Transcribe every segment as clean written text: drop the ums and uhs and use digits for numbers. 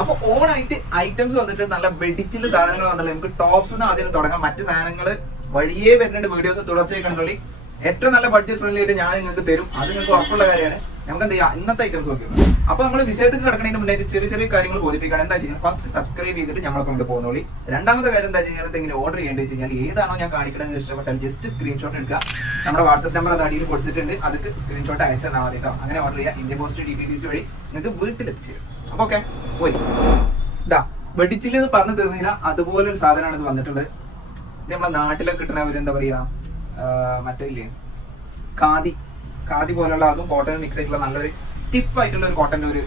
അപ്പൊ ഓണായിട്ട് ഐറ്റംസ് വന്നിട്ട് നല്ല വെടിച്ചില് സാധനങ്ങൾ വന്നല്ലോ. നമുക്ക് ടോപ്സ് ആദ്യം തുടങ്ങാം. മറ്റു സാധനങ്ങൾ വഴിയേ വരുന്നുണ്ട്. വീഡിയോസ് തുടർച്ചയായി കണ്ടോളി. ഏറ്റവും നല്ല ബഡ്ജറ്റ് ഫ്രണ്ട്ലി ആയിട്ട് ഞാൻ നിങ്ങൾക്ക് തരും. അത് നിങ്ങൾക്ക് ഉറപ്പുള്ള കാര്യമാണ്. നമുക്ക് എന്ത് ചെയ്യാം, ഇന്നത്തെ ഐറ്റംസ് നോക്കിയത്. അപ്പൊ നമ്മൾ വിഷയത്തിൽ കിടക്കുന്നതിന് മുന്നേ ചെറിയ ചെറിയ കാര്യങ്ങൾ ബോധിപ്പിക്കണം. എന്താ വെച്ചാൽ ഫസ്റ്റ് സബ്സ്ക്രൈബ് ചെയ്തിട്ട് നമ്മളെ കൊണ്ട് പോകുന്നോളി. രണ്ടാമത്തെ കാര്യം എന്താ വെച്ചാൽ എന്തെങ്കിലും ഓർഡർ ചെയ്യേണ്ടത് വെച്ച് കഴിഞ്ഞാൽ ഏതാണോ ഞാൻ കാണിക്കണമെന്ന് ഇഷ്ടപ്പെട്ടാൽ ജസ്റ്റ് സ്ക്രീൻഷോട്ട് എടുക്കുക. നമ്മുടെ വാട്സ്ആപ്പ് നമ്പർ അത് അടിയിൽ കൊടുത്തിട്ടുണ്ട്. അതൊക്കെ സ്ക്രീൻഷോട്ട് അയച്ചാൽ മതി കേട്ടോ. അങ്ങനെ ഓർഡർ ചെയ്യുക. ഇന്ത്യ പോസ്റ്റ് DPDC വഴി നിങ്ങൾക്ക് വീട്ടിലെത്തിച്ചു തരും. അപ്പൊ ഓക്കെ പോയി. ഇതാ വെടിച്ചില് എന്ന് പറഞ്ഞു തീർന്നില്ല. അതുപോലെ ഒരു സാധനമാണ് ഇത് വന്നിട്ടുള്ളത്. ഇത് നമ്മുടെ നാട്ടിലൊക്കെ കിട്ടുന്ന ഒരു എന്താ പറയാ മറ്റേ ഖാദി പോലുള്ള അതും കോട്ടൺ മിക്സ് ആയിട്ടുള്ള നല്ലൊരു സ്റ്റിഫ് ആയിട്ടുള്ള ഒരു കോട്ടന്റെ ഒരു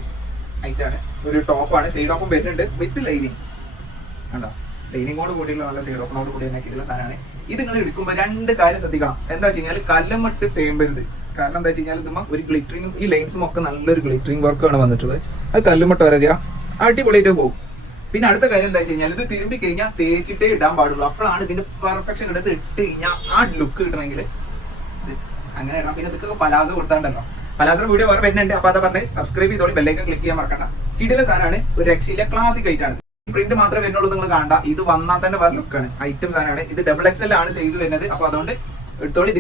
ഐറ്റാണ്. ഒരു ടോപ്പാണ്. സൈഡ് ഓപ്പും വരുന്നുണ്ട് വിത്ത് ലൈനിങ്. കണ്ടോ, ലൈനിങ്ങോട് കൂടിയുള്ള നല്ല സൈഡ് ഓപ്പണോട് കൂടി നോക്കിയിട്ടുള്ള സാധനമാണ്. ഇത് നിങ്ങൾ എടുക്കുമ്പോൾ രണ്ട് കാര്യം ശ്രദ്ധിക്കണം. എന്താ വെച്ച് കഴിഞ്ഞാൽ കല്ലുമിട്ട് തേമ്പരുത്. കാരണം എന്താ വെച്ച് കഴിഞ്ഞാൽ ഇതുമ്പോൾ ഒരു ഗ്ലിറ്ററിങ്ങും ഈ ലൈൻസും ഒക്കെ നല്ലൊരു ഗ്ലിറ്ററിങ് വർക്കാണ് വന്നിട്ടുള്ളത്. അത് കല്ലുമിട്ട് വരാതെയാ അടിപൊളിയായിട്ട് പോകും. പിന്നെ അടുത്ത കാര്യം എന്താ വെച്ച് കഴിഞ്ഞാൽ ഇത് തിരുമ്പി കഴിഞ്ഞാൽ തേച്ചിട്ടേ ഇടാൻ പാടുള്ളൂ. അപ്പോഴാണ് ഇതിന്റെ പെർഫെക്ഷൻ എടുത്ത് ഇട്ട് കഴിഞ്ഞാൽ ആ ലുക്ക് കിട്ടണമെങ്കിൽ അങ്ങനെ ഇടാം. പിന്നെ ഇതൊക്കെ പലാസോ കൊടുത്താണ്ടല്ലോ. പലാസോ വീഡിയോ വേറെ വരുന്നുണ്ട്. അപ്പൊ അത് പറഞ്ഞ് സബ്സ്ക്രൈബ് ചെയ്തോളി. ബെല്ലൈക്കൻ ക്ലിക്ക് ചെയ്യാൻ മറക്കണ്ട. കിടില സാധനമാണ്. ഒരു രക്ഷയില്ല. ക്ലാസിക് ആയിട്ടാണ്. പ്രിന്റ് മാത്രമേ വരുന്നുള്ളൂ. നിങ്ങൾ കാണണ്ട. ഇത് വന്നാൽ തന്നെ വേറെ ലുക്കാണ്. ഐറ്റം സാധനമാണ്. ഇത് XXL ആണ് സൈസ് വരുന്നത്. അപ്പൊ അതുകൊണ്ട് എടുത്തോളി.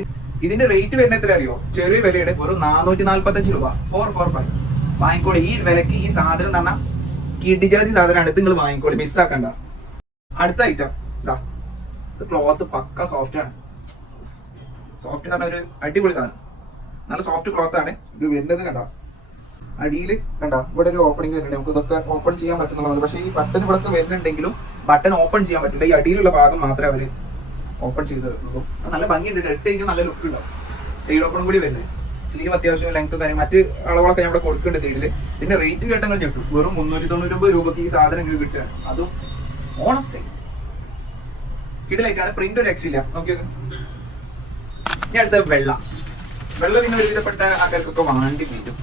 ഇതിന്റെ റേറ്റ് വരുന്നത് എത്ര അറിയോ? ചെറിയ വിലയുടെ വെറും 445 രൂപ. 445 വാങ്ങിക്കോളി. ഈ വിലക്ക് ഈ സാധനം എന്ന് പറഞ്ഞാൽ കിടിജാതി സാധനമാണ്. ഇത് നിങ്ങൾ വാങ്ങിക്കോളി, മിസ്സാക്കണ്ട. അടുത്ത ഐറ്റം ഇതാ. ഇത് ക്ലോത്ത് പക്ക സോഫ്റ്റ് ആണ്. സോഫ്റ്റ് എന്ന് പറഞ്ഞ ഒരു അടിപൊളി സാധനം. നല്ല സോഫ്റ്റ് ക്ലോത്ത് ആണ് ഇത് വരുന്നത്. കണ്ടോ, അടിയിൽ കണ്ടോ ഇവിടെ ഒരു ഓപ്പണിംഗ് വരുന്നുണ്ട്. നമുക്ക് ഇതൊക്കെ ഓപ്പൺ ചെയ്യാൻ പറ്റുന്നുള്ളൂ. പക്ഷേ ഈ ബട്ടൺ ഇവിടെ വരുന്നുണ്ടെങ്കിലും ബട്ടൺ ഓപ്പൺ ചെയ്യാൻ പറ്റില്ല. ഈ അടിയിലുള്ള ഭാഗം മാത്രമേ അവർ ഓപ്പൺ ചെയ്ത് തരുള്ളൂ. നല്ല ഭംഗിയുണ്ട്. ഇട്ട് കഴിഞ്ഞാൽ നല്ല ലുക്ക് ഉണ്ടാവും. സൈഡ് ഓപ്പൺ കൂടി വരുന്നത്. സ്ലീവ് അത്യാവശ്യം ലെങ്ത്തും കാര്യം മറ്റ് അളവുകളൊക്കെ ഞാൻ ഇവിടെ കൊടുക്കുന്നുണ്ട് സൈഡിൽ. ഇതിന്റെ റേറ്റ് കേട്ടങ്ങൾ ഞെട്ടും. വെറും 399 രൂപയ്ക്ക് ഈ സാധനം നിങ്ങൾക്ക് കിട്ടുകയാണ്. അതും ഓണം സെയിൽ കിടിലായിട്ടാണ്. പ്രിന്റ് ഒരു രക്ഷയില്ല. നോക്കിയത് ഇനി അടുത്ത വെള്ള പിന്നെ ഒരുവിധപ്പെട്ട ആൾക്കാർക്കൊക്കെ വാണ്ടി കിട്ടും.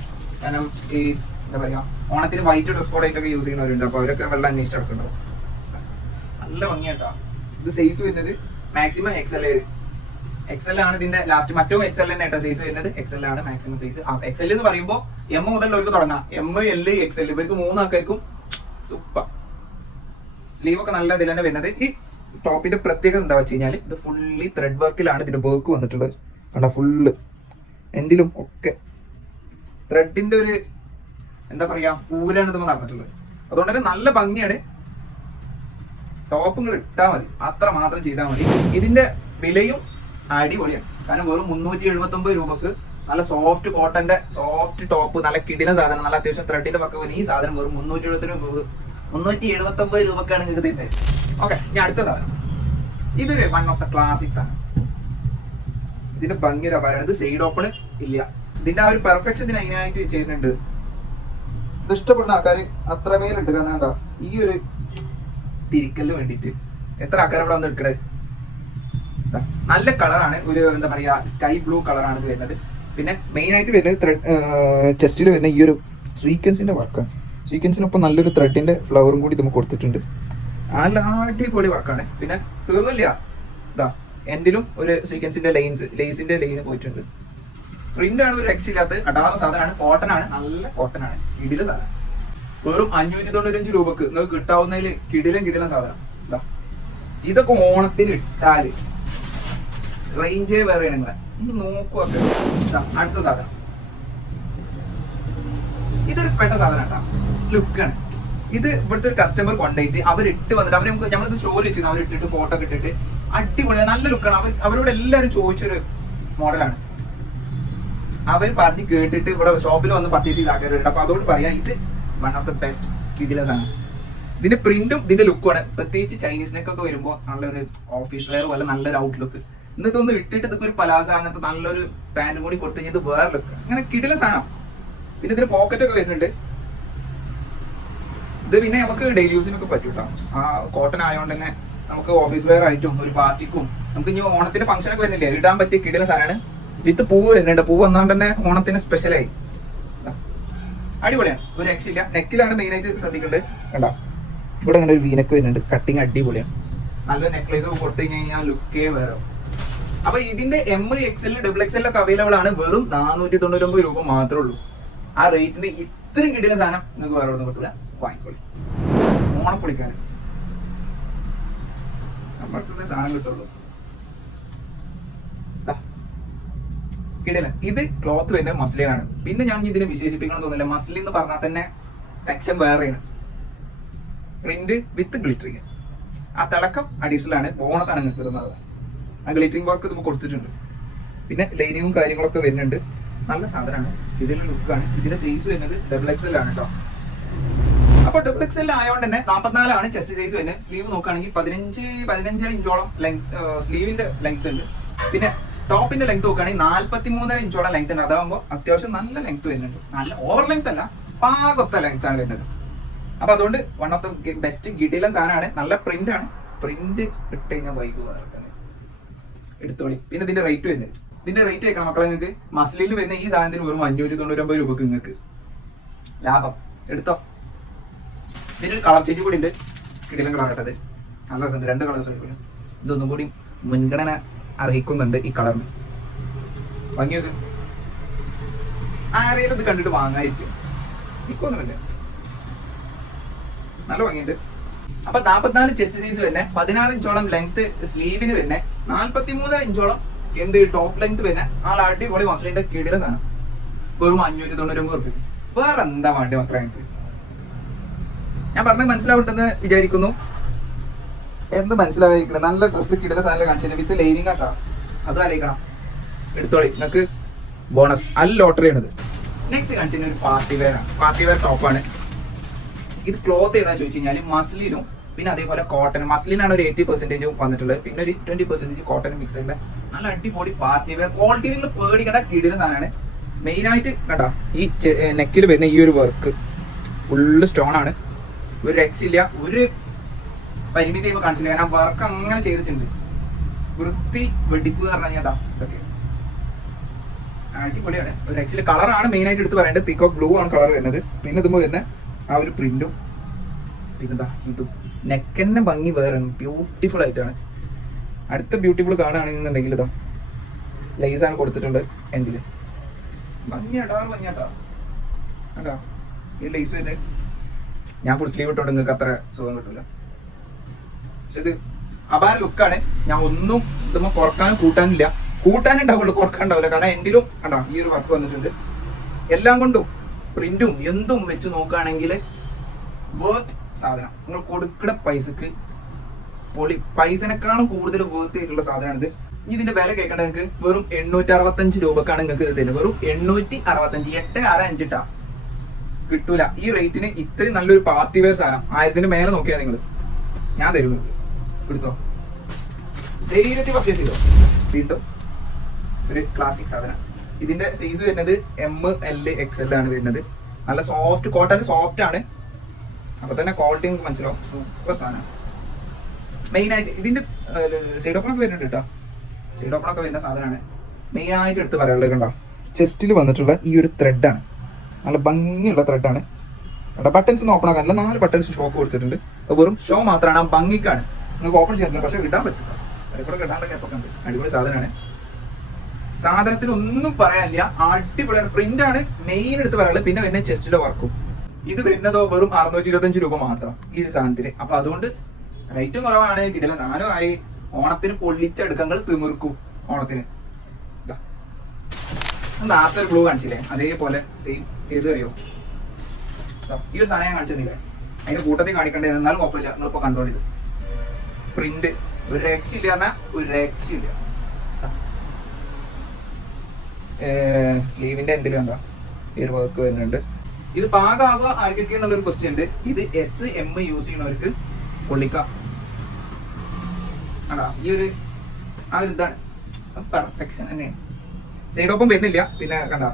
കാരണം ഈ എന്താ പറയാ ഓണത്തിന് വൈറ്റ് ഡ്രസ് കോഡായിട്ടൊക്കെ യൂസ് ചെയ്യുന്നവരുണ്ട്. അപ്പൊ അവരൊക്കെ വെള്ളം അന്വേഷിച്ച് നടക്കുന്നുണ്ടാവും. നല്ല ഭംഗിയാട്ടോ. ഇത് സൈസ് വരുന്നത് മാക്സിമം XL ആണ്. ഇതിന്റെ ലാസ്റ്റ് മറ്റോ XL തന്നെ ആയിട്ടോ സൈസ് വരുന്നത്. XL ആണ് മാക്സിമം സൈസ്. XL എന്ന് പറയുമ്പോൾ M മുതൽ അവർക്ക് തുടങ്ങാം. M, L, XL ഇവർക്ക് 3 ആൾക്കാർക്കും സൂപ്പർ. സ്ലീവ് ഒക്കെ നല്ല ഇതിൽ തന്നെ വരുന്നത്. ഈ ടോപ്പിന്റെ പ്രത്യേകത എന്താ വെച്ച് കഴിഞ്ഞാൽ ഇത് ഫുള്ളി ത്രെഡ് വർക്കിലാണ് ഇതിന്റെ വർക്ക് വന്നിട്ടുള്ളത്. കണ്ടോ, ഫുള്ള് എൻഡിലും ഒക്കെ ത്രെഡിന്റെ ഒരു എന്താ പറയാ പൂരാണ് ഇത് നടന്നിട്ടുള്ളത്. അതുകൊണ്ട് തന്നെ നല്ല ഭംഗിയാണ്. ടോപ്പുകൾ ഇട്ടാൽ മതി, അത്ര മാത്രം ചെയ്താൽ മതി. ഇതിന്റെ വിലയും അടിപൊളിയാണ്. കാരണം വെറും 379 രൂപക്ക് നല്ല സോഫ്റ്റ് കോട്ടന്റെ സോഫ്റ്റ് ടോപ്പ്, നല്ല കിടില സാധനം, നല്ല അത്യാവശ്യം ത്രെഡിന്റെ പക്ക ഈ സാധനം വെറും 379 രൂപക്കാണ് നിങ്ങൾക്ക് തരുന്നത്. ഓക്കെ, ഞാൻ അടുത്ത സാധനം. ഇതൊരു വൺ ഓഫ് ദ ക്ലാസിക്സ് ആണ്. ഇതിന്റെ ഭംഗി പറയണത് ഇത് സൈഡ് ഓപ്പൺ ഇല്ല. ഇതിന്റെ ആ ഒരു പെർഫെക്ഷൻ ഇതിന് അതിനായിട്ട് ചെയ്യുന്നുണ്ട്. ഇത് ഇഷ്ടപ്പെടുന്ന ആൾക്കാർ അത്രമേലുണ്ട്. കാരണം എന്താ ഈ ഒരു തിരിക്കലിന് വേണ്ടിയിട്ട് എത്ര ആൾക്കാർ ഇവിടെ വന്ന് എടുക്കണേ. നല്ല കളറാണ്. ഒരു എന്താ പറയാ സ്കൈ ബ്ലൂ കളറാണ് ഇത് വരുന്നത്. പിന്നെ മെയിൻ ആയിട്ട് വരുന്നത് ചെസ്റ്റിൽ വരുന്ന ഈ ഒരു സ്വീക്വൻസിന്റെ വർക്കാണ്. സ്വീക്വൻസിനൊപ്പം നല്ലൊരു ത്രെഡിന്റെ ഫ്ലവറും കൂടി നമുക്ക് കൊടുത്തിട്ടുണ്ട്. നല്ല അടിപൊളി വർക്കാണ്. പിന്നെ തീർന്നില്ല, ഇതാ എൻഡിലും ഒരു സ്വീക്വൻസിന്റെ ലേസിന്റെ ലൈന് പോയിട്ടുണ്ട്. പ്രിന്റ് ആണ് ഒരു രക്ഷയില്ലാത്ത അടാറ സാധനമാണ്. കോട്ടൺ ആണ്, നല്ല കോട്ടൺ ആണ്. കിടില സാധനം. വെറും 595 രൂപക്ക് നിങ്ങൾക്ക് കിട്ടാവുന്നതിൽ കിടിലം സാധനം. ഇതാ ഇതൊക്കെ ഓണത്തിന് ഇട്ടാല് റേഞ്ചേ വേറെയാണ്. നിങ്ങളെ നോക്കുക. അടുത്ത സാധനം ഇതൊരു പെട്ട സാധനം കേട്ടോ. ലുക്കാണ് ഇത്. ഇവിടുത്തെ ഒരു കസ്റ്റമർ കൊണ്ടുപോയിട്ട് അവരിട്ട് വന്നിട്ട് അവർ നമ്മളിത് സ്റ്റോറി വെച്ചിരുന്നു. അവരിട്ടിട്ട് ഫോട്ടോ ഒക്കെ ഇട്ടിട്ട് അടിപൊളി നല്ല ലുക്കാണ്. അവരോട് എല്ലാവരും ചോദിച്ചൊരു മോഡലാണ്. അവർ പറഞ്ഞ് കേട്ടിട്ട് ഇവിടെ ഷോപ്പിൽ വന്ന് പർച്ചേസ് ചെയ്ത് ആൾക്കാരുണ്ട്. അപ്പൊ അതോട് പറയാം ഇത് വൺ ഓഫ് ദ ബെസ്റ്റ് കിടില സാധനം. ഇതിന്റെ പ്രിന്റും ഇതിന്റെ ലുക്കുമാണ്. പ്രത്യേകിച്ച് ചൈനീസിനൊക്കെ വരുമ്പോൾ നല്ലൊരു ഓഫീസ് വെയർ പോലെ നല്ലൊരു ഔട്ട്ലുക്ക്. ഇതൊന്ന് ഇട്ടിട്ട് ഇതൊക്കെ ഒരു പലാസ അങ്ങനത്തെ നല്ലൊരു പാന്റും കൂടി കൊടുത്തു കഴിഞ്ഞാൽ ഇത് വേറെ ലുക്ക്. അങ്ങനെ കിടില സാധനം. പിന്നെ ഇതിന് പോക്കറ്റ് ഒക്കെ വരുന്നുണ്ട്. ഇത് പിന്നെ നമുക്ക് ഡെയിലി യൂസിനൊക്കെ പറ്റും കേട്ടോ. ആ കോട്ടൺ ആയതുകൊണ്ട് തന്നെ നമുക്ക് ഓഫീസ് വെയർ ആയിട്ടും ഒരു പാർട്ടിക്കും നമുക്ക് ഇനി ഓണത്തിന്റെ ഫംഗ്ഷൻ ഒക്കെ വരുന്നില്ലേ, ഇടാൻ പറ്റിയ കിടില സാധനമാണ്. വിത്ത് പൂവ് വരുന്നുണ്ട്. പൂവ് വന്നാണ്ട് തന്നെ ഓണത്തിന് സ്പെഷ്യലായി അടിപൊളിയാണ്. ഒരു രക്ഷയില്ല. നെക്കിലാണ് മെയിൻ ആയിട്ട് ശ്രദ്ധിക്കേണ്ടത്. കണ്ടോ, ഇവിടെ അങ്ങനെ ഒരു വീനക്ക് വരുന്നുണ്ട്. കട്ടിങ് അടിപൊളിയാണ്. നല്ല നെക്ലേസ് ഒക്കെ കൊടുത്തു കഴിഞ്ഞാൽ ലുക്കേ വേറെ. അപ്പൊ ഇതിന്റെ M, XL, XXL ഒക്കെ അവൈലബിൾ ആണ്. വെറും 499 രൂപ മാത്രമേ ഉള്ളൂ. ആ റേറ്റിന് ഇത്രയും കിടില സാധനം നിങ്ങൾക്ക് വേറെ ഒന്നും കിട്ടില്ല. വാങ്ങിക്കോളി. ഓണപ്പൊളിക്കാരൻ നമ്മൾക്ക് സാധനം കിട്ടുള്ളൂ. കിടിലൻ. ഇത് ക്ലോത്ത് തന്നെ മസ്ലിനാണ്. പിന്നെ ഞാൻ ഇതിനെ വിശേഷിപ്പിക്കണം തോന്നില്ല. മസ്ലിൻ എന്ന് പറഞ്ഞാൽ തന്നെ സെക്ഷൻ വേറെയാണ്. പ്രിന്റ് വിത്ത് ഗ്ലിറ്ററിങ്. ആ തിളക്കം അഡീഷണൽ ആണ്, ബോണസ് ആണ് നിങ്ങൾക്ക് തന്നത്. ആ ഗ്ലിറ്ററിങ് വർക്ക് നമുക്ക് കൊടുത്തിട്ടുണ്ട്. പിന്നെ ലൈനിങ്ങും കാര്യങ്ങളൊക്കെ വരുന്നുണ്ട്. നല്ല സാധനമാണ്. ഇതിന്റെ ലുക്കാണ്. ഇതിന്റെ സൈസ് വരുന്നത് XXL ആണ് കേട്ടോ. അപ്പൊ XXL ആയതുകൊണ്ട് തന്നെ 44 ആണ് ചെസ്റ്റ് സൈസ് വരുന്നത്. സ്ലീവ് നോക്കുകയാണെങ്കിൽ 15 ഇഞ്ചോളം സ്ലീവിന്റെ ലെങ്ത് ഉണ്ട്. പിന്നെ ടോപ്പിന്റെ ലെങ്ത് നോക്കുകയാണെങ്കിൽ 43.5 ഇഞ്ചോളം ലെങ്ത് ഉണ്ട്. അതാകുമ്പോൾ അത്യാവശ്യം നല്ല ലെങ്ത് വരുന്നുണ്ട്. നല്ല ഓവർ ലെങ്ത് അല്ല, പാകത്ത ലെങ്ത് ആണ് വരുന്നത്. അപ്പൊ അതുകൊണ്ട് വൺ ഓഫ് ദ ബെസ്റ്റ് കിടിലൻ സാധനമാണ്. നല്ല പ്രിന്റ് ആണ്. പ്രിന്റ് ഇട്ട് കഴിഞ്ഞാൽ വൈകു എടുത്തോളി. പിന്നെ ഇതിന്റെ റേറ്റ് വരുന്നത്, ഇതിന്റെ റേറ്റ് വെക്കണം മക്കളെ. നിങ്ങൾക്ക് മസ്ലിൽ വരുന്ന ഈ സാധനത്തിന് വെറും 599 രൂപക്ക് നിങ്ങൾക്ക് ലാഭം. എടുത്തോ. ഇതിന് കളർ ചേഞ്ച് കൂടി ഉണ്ട്. കിടിലൻ കളർ ഇട്ടത് നല്ല രസമുണ്ട്. 2 കളേഴ്സ് ഉണ്ട്. ഇതൊന്നും കൂടി മുൻഗണന അർഹിക്കുന്നുണ്ട് ഈ കളറിന്. ഭംഗിയൊക്കെ ആരെയും ഇത് കണ്ടിട്ട് വാങ്ങാതിരിക്കും. എനിക്കൊന്നുമില്ല, നല്ല ഭംഗിയുണ്ട്. അപ്പൊ 44 ചെസ്റ്റ് സൈസ് തന്നെ, 16 ഇഞ്ചോളം ലെങ്ത് സ്ലീവിന് തന്നെ, 43 ഇഞ്ചോളം എന്ത് ടോപ്പ് ലെങ്ത് പിന്നെ ആ അടിപൊളി മസ്ലിന്റെ കിടിലൻ സാധനം. വെറും 599 രൂപ. വേറെ എന്താ വേണ്ടി മക്കളെ എനിക്ക്? ഞാൻ പറഞ്ഞത് മനസ്സിലാവട്ടെന്ന് വിചാരിക്കുന്നു. എന്ത് മനസ്സിലാവാതിരിക്കണം? നല്ല ഡ്രസ്സ് കിടന്ന സാധനം കാണിച്ചു വിത്ത് ലൈനിങ് ആട്ടാ. അത് ആലോചിക്കണം. എടുത്തോളി, നിങ്ങൾക്ക് ബോണസ്. അല്ല ലോട്ടറി ആണിത്. നെക്സ്റ്റ് കാണിച്ചത് ഒരു പാർട്ടി വെയർ ആണ്. പാർട്ടി വെയർ ടോപ്പാണ്. ഇത് ക്ലോത്ത് ഏതാ ചോദിച്ചു കഴിഞ്ഞാൽ മസ്ലിനും പിന്നെ അതേപോലെ കോട്ടൺ. മസ്ലിനാണ് ഒരു 80% വന്നിട്ടുള്ളത്. പിന്നെ ഒരു 20% കോട്ടൺ മിക്സ് ആയിട്ടുള്ള നല്ല അടിപൊളി പാർട്ടി വെയർ. ക്വാളിറ്റി നിങ്ങൾ പേടിക്കേണ്ട കിടിലൻ സാധനമാണ്. മെയിൻ ആയിട്ട് കണ്ടാ ഈ നെക്കിൽ വരുന്ന ഈ ഒരു വർക്ക് ഫുള്ള് സ്റ്റോൺ ആണ്. ഒരു രക്ഷയില്ല, ഒരു പരിമിതി കാണിച്ചില്ല. കാരണം വർക്ക് അങ്ങനെ ചെയ്തിട്ടുണ്ട്. വൃത്തി വെടിപ്പ് പറഞ്ഞാൽ അതാ ഇതൊക്കെ അടിപൊളിയാണ്. ഒരു രക്ഷയില്. കളറാണ് മെയിൻ ആയിട്ട് എടുത്ത് പറയേണ്ടത്. പീകോക്ക് ബ്ലൂ ആണ് കളർ വരുന്നത്. പിന്നെ ഇതുമ്പോൾ തന്നെ ആ ഒരു പ്രിന്റും പിന്നെന്താ ഇതും നെക്കന്നെ ഭംഗി വേറെ ബ്യൂട്ടിഫുൾ ആയിട്ടാണ്. അടുത്ത ബ്യൂട്ടിഫുൾ കാണുകയാണെന്നുണ്ടെങ്കിൽ ഇതാ ലേസാണ് കൊടുത്തിട്ടുണ്ട് എൻഡില്. ഭംഗിയാട്ടാ ഭംഗിയാട്ടാ കണ്ടാ ഈ ലേസ് തന്നെ. ഞാൻ ഫുൾ സ്ലീവ് ഇട്ടോണ്ട് നിങ്ങൾക്ക് അത്ര സുഖം കിട്ടില്ല. പക്ഷെ ഇത് അപാര ലുക്കാണ്. ഞാൻ ഒന്നും ഇതുമ്പോൾ കുറക്കാനും കൂട്ടാനില്ല. കൂട്ടാനുണ്ടാവുള്ളൂ, കുറക്കാനുണ്ടാവില്ല. കാരണം എൻഡിലും കണ്ടാ ഈ ഒരു വർക്ക് വന്നിട്ടുണ്ട്. എല്ലാം കൊണ്ടും പ്രിന്റും എന്തും വെച്ച് നോക്കുകയാണെങ്കിൽ വേർത്ത് സാധനം. നിങ്ങൾ കൊടുക്കുന്ന പൈസക്ക് പൊളി. പൈസനേക്കാളും കൂടുതൽ വേർത്ത് ആയിട്ടുള്ള സാധനമാണിത്. ഇതിന്റെ വില കേൾക്കേണ്ട നിങ്ങൾക്ക് വെറും 865 രൂപക്കാണ് നിങ്ങൾക്ക് ഇത് തരുന്നത്. വെറും 865, 865 ട്ടാ. കിട്ടൂല ഈ റേറ്റിന്. ഇത്രയും നല്ലൊരു പാർട്ടി വെയർ സാധനം 1000 മേലെ നോക്കിയാൽ നിങ്ങൾ ഞാൻ തരുന്നത്. എടുത്തോ, ധൈര്യത്തിൽ പർച്ചേസ് ചെയ്തോ. വീണ്ടും ഒരു ക്ലാസിക് സാധനം. ഇതിന്റെ സൈസ് വരുന്നത് ML XL ആണ് വരുന്നത്. നല്ല സോഫ്റ്റ് കോട്ടൺ, സോഫ്റ്റ് ആണ്. അപ്പൊ തന്നെ ക്വാളിറ്റി നിങ്ങൾക്ക് മനസ്സിലാവും. സൂപ്പർ സാധനം. മെയിൻ ആയിട്ട് ഇതിന്റെ സൈഡ് ഓപ്പൺ ഒക്കെ വരുന്നുണ്ട് കേട്ടോ. സൈഡ് ഓപ്പൺ ഒക്കെ വരുന്ന സാധനമാണ്. മെയിൻ ആയിട്ട് എടുത്ത് പറയാനുള്ളത് കണ്ടോ, ചെസ്റ്റിൽ വന്നിട്ടുള്ള ഈ ഒരു ത്രെഡാണ്. നല്ല ഭംഗിയുള്ള ത്രെഡാണ്. ബട്ടൺസ് ഒന്നും ഓപ്പൺ ആക്കാനില്ല. 4 ബട്ടൺസ് ഷോക്ക് കൊടുത്തിട്ടുണ്ട്. വെറും ഷോ മാത്രമാണ്, ആ ഭംഗിക്കാണ്. നിങ്ങൾക്ക് ഓപ്പൺ ചെയ്യാറില്ല, പക്ഷെ ഇടാൻ പറ്റില്ല. അതിലൂടെ ഇടാനുള്ള ഗ്യാപ്പൊക്കെ ഉണ്ട്. അടിപൊളി സാധനമാണ്. സാധനത്തിന് ഒന്നും പറയാനില്ല. അടിപൊളിയാണ്. പ്രിന്റ് ആണ് മെയിൻ എടുത്ത് പറയാനുള്ളത്. പിന്നെ വരുന്ന ചെസ്റ്റിലെ വർക്കും. ഇത് വരുന്നതോ വെറും 625 രൂപ മാത്രം ഈ സാധനത്തിന്. അപ്പൊ അതുകൊണ്ട് റേറ്റും കുറവാണ്. കിടില സാധനമായി. ഓണത്തിന് പൊള്ളിച്ചെടുക്കങ്ങൾ തിമിർക്കും. ഓണത്തിന് നേരത്തെ ഒരു ബ്ലൂ കാണിച്ചില്ലേ, അതേപോലെ സെയിം. ഏത് അറിയോ, ഈ ഒരു സാധനം ഞാൻ കാണിച്ചിരുന്നില്ലേ, അതിന്റെ കൂട്ടത്തിൽ കാണിക്കേണ്ടത്. എന്നാലും കുഴപ്പമില്ല, നിങ്ങളിപ്പോ കണ്ടോളിത്. പ്രിന്റ് ഒരു രക്ഷയില്ല പറഞ്ഞാൽ ഒരു രക്ഷയില്ല. സ്ലീവിന്റെ എന്തെങ്കിലും ഉണ്ടോ ഈ ഒരു വർക്ക് വരുന്നുണ്ട്. ഇത് പാകാവുക ആർക്കൊക്കെ എന്നുള്ളൊരു ക്വസ്റ്റ്യൻ ഉണ്ട്. ഇത് SM യൂസ് ചെയ്യുന്നവർക്ക് പൊള്ളിക്കാം. ആണോ ഈ ഒരു ആ ഒരു ഇതാണ് പെർഫെക്ഷൻ തന്നെയാണ്. സൈഡ് ഓപ്പൺ വരുന്നില്ല. പിന്നെ കണ്ട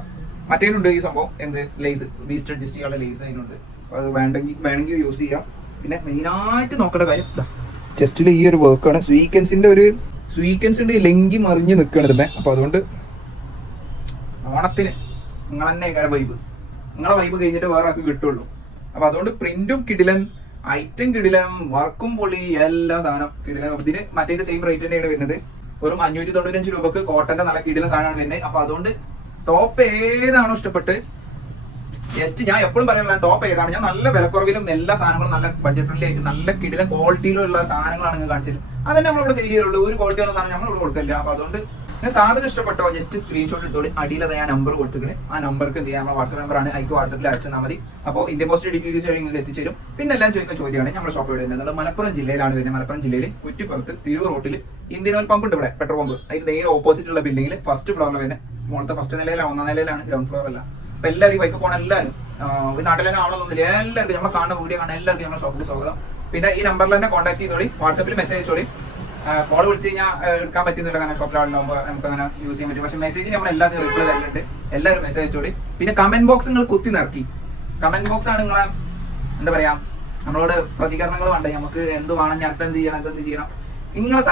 മറ്റേനുണ്ട് ഈ സംഭവം, എന്ത് ലേസ്, വീസ്റ്റ് അഡ്ജസ്റ്റ് ചെയ്യാനുള്ള ലേസ് അതിനുണ്ട്. അത് വേണമെങ്കിൽ യൂസ് ചെയ്യാം. പിന്നെ മെയിനായിട്ട് നോക്കേണ്ട കാര്യം ചെസ്റ്റിൽ ഈ ഒരു വർക്കാണ്. സ്വീക്കൻസ് ഉണ്ട്, ലെങ്കി മറിഞ്ഞ് നിൽക്കുകയാണ് ഇതിന്റെ. അപ്പൊ അതുകൊണ്ട് ഓണത്തിന് നിങ്ങൾ തന്നെ വൈബ്, നിങ്ങളെ വൈബ് കഴിഞ്ഞിട്ട് വേറെ ആൾക്ക് കിട്ടുള്ളൂ. അപ്പൊ അതുകൊണ്ട് പ്രിന്റും കിടിലൻ, ഐറ്റം കിടിലൻ, വർക്കും പൊളി, എല്ലാ സാധനം കിടിലൻ. ഇതിന് മറ്റേ സെയിം റേറ്റ് തന്നെയാണ് വരുന്നത്. വെറും 595 രൂപക്ക് കോട്ടന്റെ നല്ല കിടിലൻ സാധനമാണ് വരുന്നത്. അപ്പൊ അതുകൊണ്ട് ടോപ്പ് ഏതാണോ ഇഷ്ടപ്പെട്ട് ജസ്റ്റ് ഞാൻ എപ്പോഴും പറയുന്നത് ടോപ്പ് ഏതാണ്, ഞാൻ നല്ല വിലക്കുറവിലും എല്ലാ സാധനങ്ങളും നല്ല ബഡ്ജറ്റ് ഫ്രണ്ട്ലി ആയിട്ട് നല്ല കിടിലം ക്വാളിറ്റിയിലുള്ള സാധനങ്ങളാണ് നിങ്ങൾ കാണിച്ചത്. അതന്നെ നമ്മളിവിടെ സെയിൽ ചെയ്തുള്ളൂ. ഒരു ക്വാളിറ്റി ഉള്ള സാധനം നമ്മളിവിടെ കൊടുക്കില്ല. അപ്പൊ അതുകൊണ്ട് സാധനം ഇഷ്ടപ്പെട്ടോ ജസ്റ്റ് സ്ക്രീൻഷോട്ട് എടുത്തോളി. അടിയിലത് ഞാൻ നമ്പർ കൊടുത്തിട്ട് ആ നമ്പർക്ക് എന്ത് ചെയ്യാം, നമ്മുടെ വാട്സ്ആപ്പ് നമ്പറാണ്, അതിക്ക് വാട്സ്ആപ്പിൽ അയച്ചാൽ മതി. അപ്പോൾ ഇന്ത്യ പോസ്റ്റ് ഡീറ്റെയിൽസ് വഴി നിങ്ങൾക്ക് എത്തിച്ചേരും. പിന്നെ എല്ലാം ചോദിക്കുന്ന ചോദ്യമാണ് നമ്മുടെ ഷോപ്പ് എവിടെ വരുന്നത്. മലപ്പുറം ജില്ലയിലാണ് വരുന്നത്. മലപ്പുറം ജില്ലയിൽ കുറ്റിപ്പുറത്ത് തിരൂർ റോട്ടിൽ ഇന്ത്യൻ ഓയിൽ പമ്പ് ഉണ്ട്, ഇവിടെ പെട്രോൾ പമ്പ്. അതിന്റെ നേരെ ഓപ്പോസിറ്റ് ഉള്ള ബിൽഡിംഗിൽ ഫസ്റ്റ് ഫ്ലോറിൽ വരുന്നത്. മുകളത്തെ ഫസ്റ്റ് നിലയിലാണ്, 1ാം നിലയിലാണ്, ഗ്രൗണ്ട് ഫ്ലോർ അല്ല. അപ്പൊ എല്ലാവരും ബൈക്ക് പോകണം, എല്ലാവരും നാട്ടിൽ തന്നെ ആവണമെന്നില്ല, എല്ലാവർക്കും നമ്മളെ കാണുന്ന വീഡിയോ കാണാൻ എല്ലാവർക്കും നമ്മുടെ ഷോപ്പിൽ സ്വാഗതം. പിന്നെ ഈ നമ്പറിൽ തന്നെ കോൺടാക്ട് ചെയ്തോളി, വാട്സ്ആപ്പിൽ മെസ്സേജ് അയച്ചോളി. കോൾ വിളിച്ച് കഴിഞ്ഞാൽ എടുക്കാൻ പറ്റുന്നില്ല, കാരണം ഷോപ്പിലാവുമ്പോൾ നമുക്ക് അങ്ങനെ യൂസ് ചെയ്യാൻ പറ്റും. പക്ഷേ മെസ്സേജ് നമ്മൾ എല്ലാവർക്കും റിപ്ലൈ തരുന്നുണ്ട്. എല്ലാവരും മെസ്സേജ് അയച്ചോളി. പിന്നെ കമന്റ് ബോക്സ് നിങ്ങൾ കുത്തി നിറക്കി. കമന്റ് ബോക്സ് ആണ് നിങ്ങളെ എന്താ പറയാ, നമ്മളോട് പ്രതികരണങ്ങൾ വേണ്ടേ, നമുക്ക് എന്ത് വേണം, ഞാൻ എന്ത് ചെയ്യണം, എന്ത് ചെയ്യണം, നിങ്ങളെ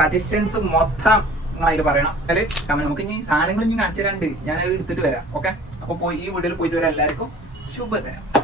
സജഷൻസ് മൊത്തം നിങ്ങൾ അതിൽ പറയണം. അല്ലെ കമന്റ്, നമുക്ക് ഇനി സാധനങ്ങൾ ഇനി കാണിച്ചു തരാണ്ട് ഞാൻ എടുത്തിട്ട് വരാം. ഓക്കെ, അപ്പൊ പോയി ഈ വീഡിയോയിൽ പോയിട്ട് വരാം. എല്ലാവർക്കും ശുഭദിനം.